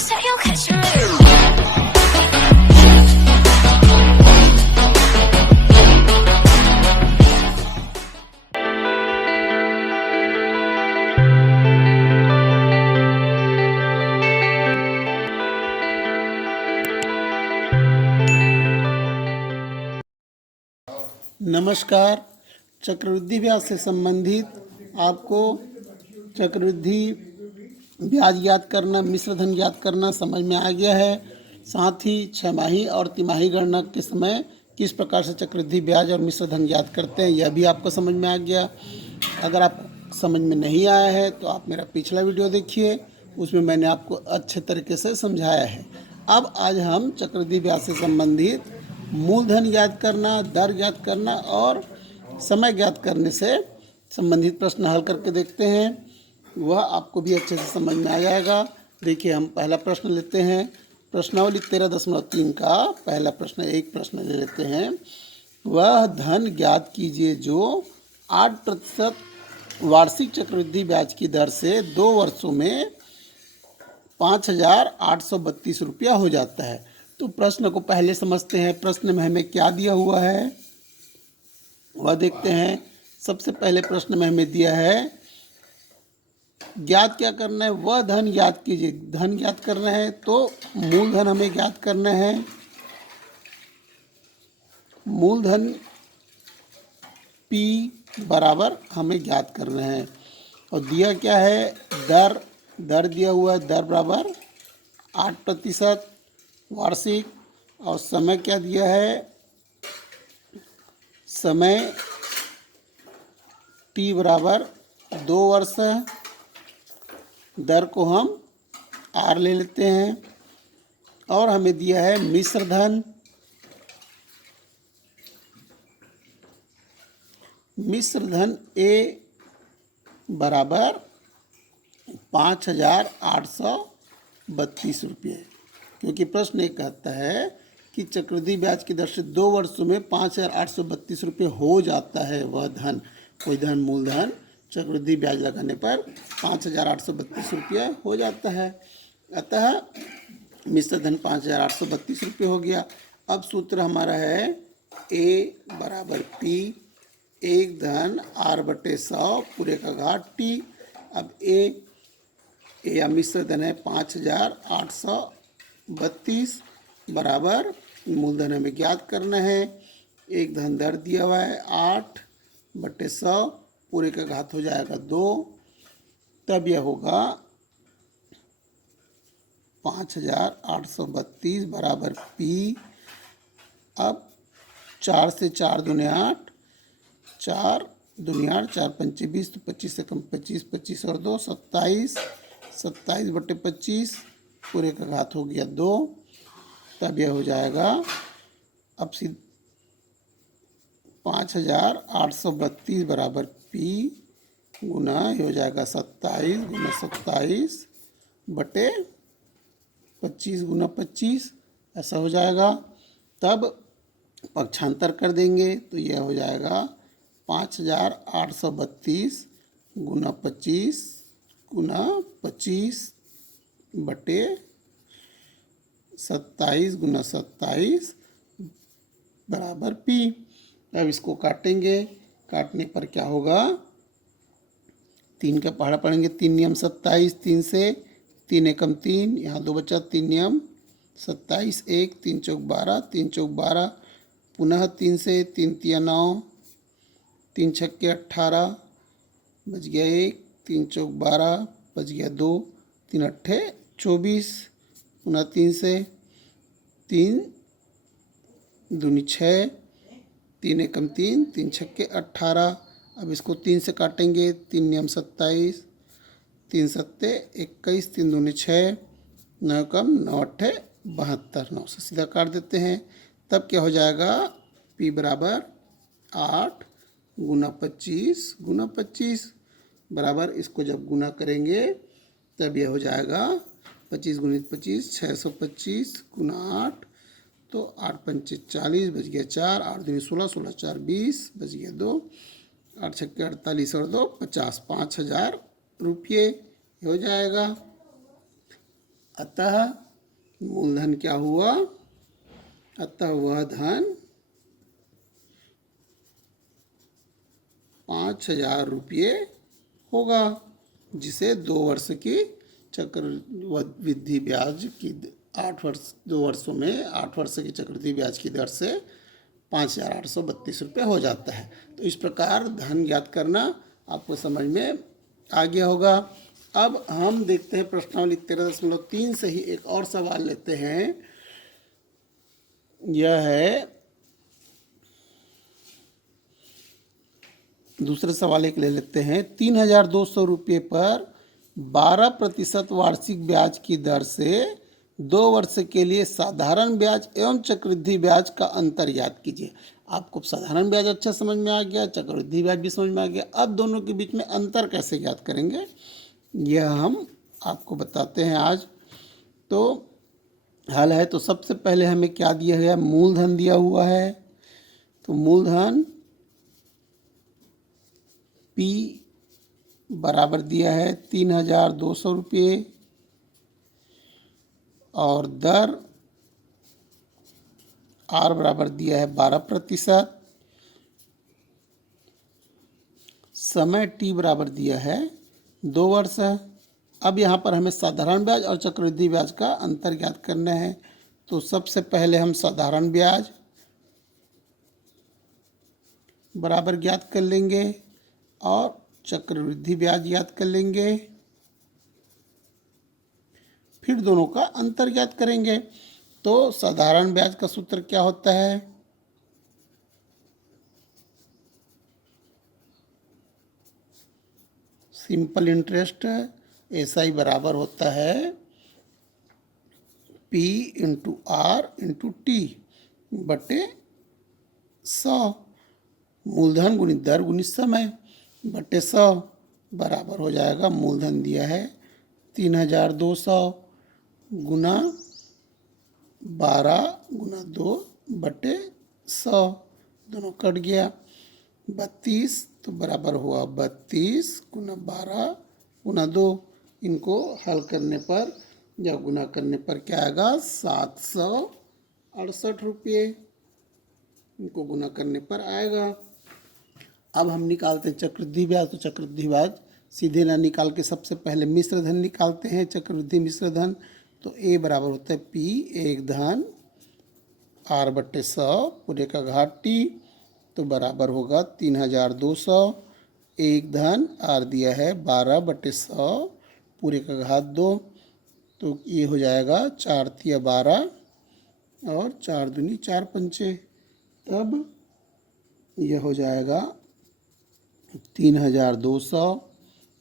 say you'll catch me. नमस्कार। चक्रवृद्धि ब्याज से संबंधित आपको चक्रवृद्धि ब्याज याद करना, मिश्र धन याद करना समझ में आ गया है। साथ ही छमाही और तिमाही गणना के समय किस प्रकार से चक्रवृद्धि ब्याज और मिश्र धन याद करते हैं यह भी आपको समझ में आ गया। अगर आप समझ में नहीं आया है तो आप मेरा पिछला वीडियो देखिए, उसमें मैंने आपको अच्छे तरीके से समझाया है। अब आज हम चक्रवृद्धि ब्याज से संबंधित मूलधन याद करना, दर याद करना और समय ज्ञात करने से संबंधित प्रश्न हल करके देखते हैं। वह आपको भी अच्छे से समझ में आ जाएगा। देखिए, हम पहला प्रश्न लेते हैं। प्रश्नावली 13.3 का पहला प्रश्न, एक प्रश्न ले लेते हैं। वह धन ज्ञात कीजिए जो 8% वार्षिक चक्रवृद्धि ब्याज की दर से 2 वर्षों में 5,832 रुपया हो जाता है। तो प्रश्न को पहले समझते हैं। प्रश्न में हमें क्या दिया हुआ है वह देखते हैं। सबसे पहले प्रश्न में हमें दिया है ज्ञात क्या करना है, वह धन ज्ञात कीजिए। धन ज्ञात करना है तो मूलधन हमें ज्ञात करना है। मूलधन P बराबर हमें ज्ञात करना है। और दिया क्या है, दर। दर दिया हुआ है, दर बराबर 8% वार्षिक। और समय क्या दिया है, समय T बराबर 2 वर्ष है। दर को हम R ले लेते हैं। और हमें दिया है मिश्र धन। मिश्र धन A बराबर 5,832 रुपये, क्योंकि प्रश्न एक कहता है कि चक्रवृद्धि ब्याज की दर से 2 वर्षों में 5,832 रुपये हो जाता है। वह धन, कोई धन, मूलधन चक्रवृद्धि ब्याज लगाने पर 5,832 रुपये हो जाता है। अतः मिश्र धन 5,832 रुपये हो गया। अब सूत्र हमारा है A बराबर P, एक धन R/100 पूरे का घात T। अब A या मिश्र धन है 5,832 बराबर मूलधन हमें ज्ञात करना है। एक धन दर दिया हुआ है 8/100 पूरे का घात हो जाएगा 2। तब यह होगा 5,832 बराबर P। अब 4 से 4 दूने 8, 4 दूनी 8, 4 पंचे 20, तो 25 से कम 25, 25 और 2 27, 27/25 पूरे का घात हो गया 2। तब यह हो जाएगा, अब 5,832 बराबर P गुना हो जाएगा 27 गुना 27/25 गुना 25, ऐसा हो जाएगा। तब पक्षांतर कर देंगे तो यह हो जाएगा 5,832 गुना 25 गुना 25/27 गुना 27 बराबर P। अब इसको काटेंगे। काटने पर क्या होगा, 3 का पहाड़ा पढ़ेंगे। 3 नियम 27, 3 से 3 एकम 3, यहाँ 2 बचा। 3 नियम 27, 1, 3 चौक 12, 3 चौक 12, पुनः 3 से 3 तिया 9, 3 छक्के 18, बच गया 1, 3 चौक 12, बच गया 2, 3 अट्ठे 24, पुनः 3 से 3 दूनी 6, 3 एकम 3, 3 छक्के 18। अब इसको 3 से काटेंगे। 3 नियम 27, 3 सत्ते 21, 3 दूनी 6, 9 एकम 9 अट्ठे 72, 9 से सीधा काट देते हैं। तब क्या हो जाएगा, P बराबर 8 गुना 25 गुना 25 बराबर, इसको जब गुना करेंगे तब यह हो जाएगा 25 गुणित 25 625 गुना 8, तो 8 पंचे 40, बच गया 4, 8 दूनी 16, 16 4 20, बच गया 2, 8 छक्के 48 और 2 50, 5,000 रुपये हो जाएगा। अतः मूलधन क्या हुआ, अतः वह धन 5,000 रुपये होगा, जिसे 2 वर्ष की चक्रवृद्धि ब्याज की 2 वर्षों में 8 वर्ष की चक्रवृद्धि ब्याज की दर से 5,832 रुपये हो जाता है। तो इस प्रकार धन ज्ञात करना आपको समझ में आ गया होगा। अब हम देखते हैं प्रश्नावली 13.3 से ही एक और सवाल लेते हैं। यह है दूसरे सवाल एक ले लेते हैं। 3,200 रुपये पर 12% वार्षिक ब्याज की दर से 2 वर्ष के लिए साधारण ब्याज एवं चक्रवृद्धि ब्याज का अंतर ज्ञात कीजिए। आपको साधारण ब्याज अच्छा समझ में आ गया, चक्रवृद्धि ब्याज भी समझ में आ गया। अब दोनों के बीच में अंतर कैसे ज्ञात करेंगे, यह हम आपको बताते हैं आज। तो हल है, तो सबसे पहले हमें क्या दिया गया, मूलधन दिया हुआ है। तो मूलधन P बराबर दिया है 3,200 रुपये और दर R बराबर दिया है 12%, समय T बराबर दिया है 2 वर्ष। अब यहाँ पर हमें साधारण ब्याज और चक्रवृद्धि ब्याज का अंतर ज्ञात करना है। तो सबसे पहले हम साधारण ब्याज बराबर ज्ञात कर लेंगे और चक्रवृद्धि ब्याज ज्ञात कर लेंगे, फिर दोनों का अंतर ज्ञात करेंगे। तो साधारण ब्याज का सूत्र क्या होता है, सिंपल इंटरेस्ट SI बराबर होता है P into R into T बटे 100, मूलधन गुणित दर गुणित समय बटे 100 बराबर हो जाएगा, मूलधन दिया है 3,200 गुना 12 गुना 2 बटे 100, दोनों कट गया 32, तो बराबर हुआ 32 गुना 12 गुना 2। इनको हल करने पर या गुना करने पर क्या आएगा, 768 रुपये इनको गुना करने पर आएगा। अब हम निकालते हैं चक्रवृद्धि ब्याज। तो चक्रवृद्धि ब्याज सीधे ना निकाल के सबसे पहले मिश्र धन निकालते हैं, चक्रवृद्धि मिश्र धन। तो A बराबर होता है P एक धन R बट्टे 100 पूरे का घात T, तो बराबर होगा 3,200 एक धन R दिया है 12 बट्टे 100 पूरे का घात 2, तो ये हो जाएगा 4 तिया 12 और 4 दूनी 4 पंचे, तब यह हो जाएगा 3,200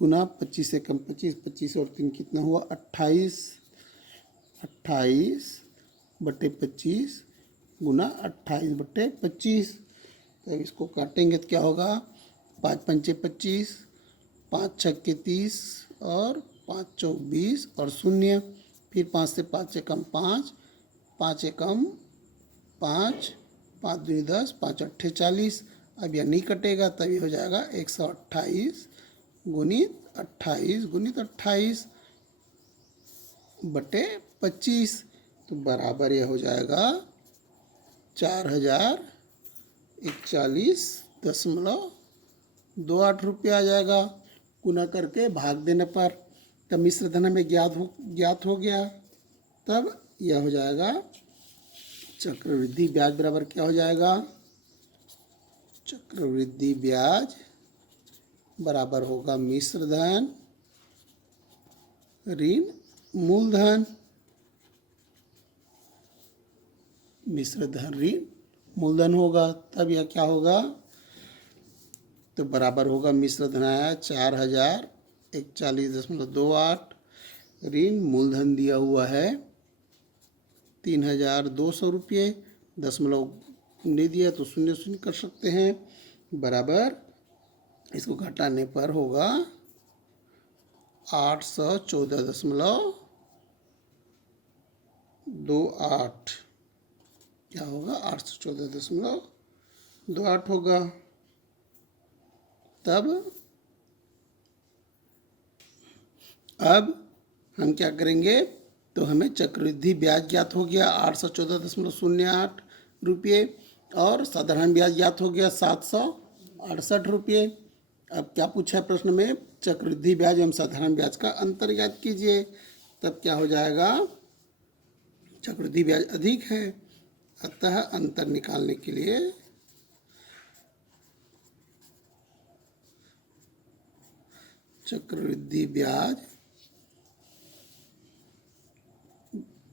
गुना 25 से कम 25, 25 और 3 कितना हुआ 28, 28 बटे 25 गुना 28 बटे 25। तो इसको काटेंगे तो क्या होगा, 5 पंचे 25, 5 छक्के 30 और 5 चौक 20 और शून्य, फिर 5 से 5 से कम 5, 5 एकम 5, 5 दूनी 10, 5 अट्ठे 40। अब यह नहीं कटेगा, तभी हो जाएगा 128 गुणित 28 बटे 25, तो बराबर यह हो जाएगा 4,041.28 रुपये आ जाएगा। गुना करके भाग देने पर तब मिश्र धन हमें ज्ञात हो गया। तब यह हो जाएगा चक्रवृद्धि ब्याज बराबर क्या हो जाएगा, चक्रवृद्धि ब्याज बराबर होगा मिश्र धन ऋण मूलधन, मिश्र धन ऋण मूलधन होगा। तब यह क्या होगा, तो बराबर होगा मिश्र धन आया 4,041.28 ऋण मूलधन दिया हुआ है 3,200 रुपये, दशमलव नहीं दिया तो शून्य शून्य कर सकते हैं, बराबर इसको घटाने पर होगा 814.28, क्या होगा 814.28 होगा। तब अब हम क्या करेंगे, तो तो हमें चक्रवृद्धि ब्याज ज्ञात हो गया 814.08 रुपये और साधारण ब्याज ज्ञात हो गया 768 रुपये। अब क्या पूछा है प्रश्न में, चक्रवृद्धि ब्याज एवं साधारण ब्याज का अंतर ज्ञात कीजिए। तब क्या हो जाएगा, चक्रवृद्धि ब्याज अधिक है, अतः अंतर निकालने के लिए चक्रवृद्धि ब्याज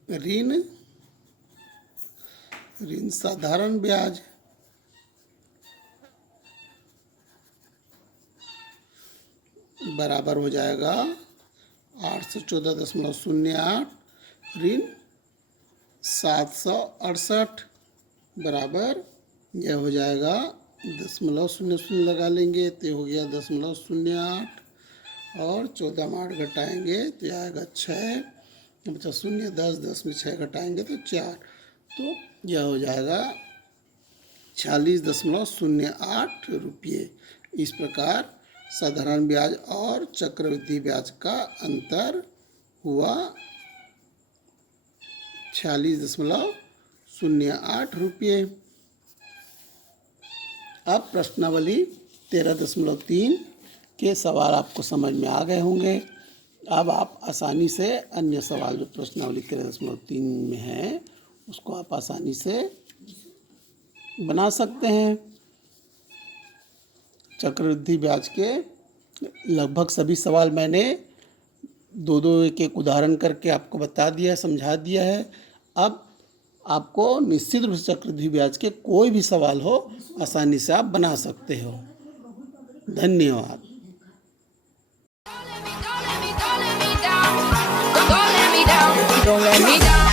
ऋण साधारण ब्याज बराबर हो जाएगा 814.08 ऋण 768 बराबर यह हो जाएगा 0.00 लगा लेंगे तो हो गया 0.08 और 14 में 8 घटाएंगे तो आएगा 6, बचा 0, 10 में 6 घटाएंगे तो 4, तो यह हो जाएगा 46.08 रुपये। इस प्रकार साधारण ब्याज और चक्रवृद्धि ब्याज का अंतर हुआ 46.08 रुपये। अब प्रश्नावली 13.3 के सवाल आपको समझ में आ गए होंगे। अब आप आसानी से अन्य सवाल जो प्रश्नावली 13.3 में है उसको आप आसानी से बना सकते हैं। चक्रवृद्धि ब्याज के लगभग सभी सवाल मैंने दो एक उदाहरण करके आपको बता दिया है, समझा दिया है। अब आपको निश्चित रूप से चक्रवृद्धि ब्याज के कोई भी सवाल हो आसानी से आप बना सकते हो। धन्यवाद। Don't let me down.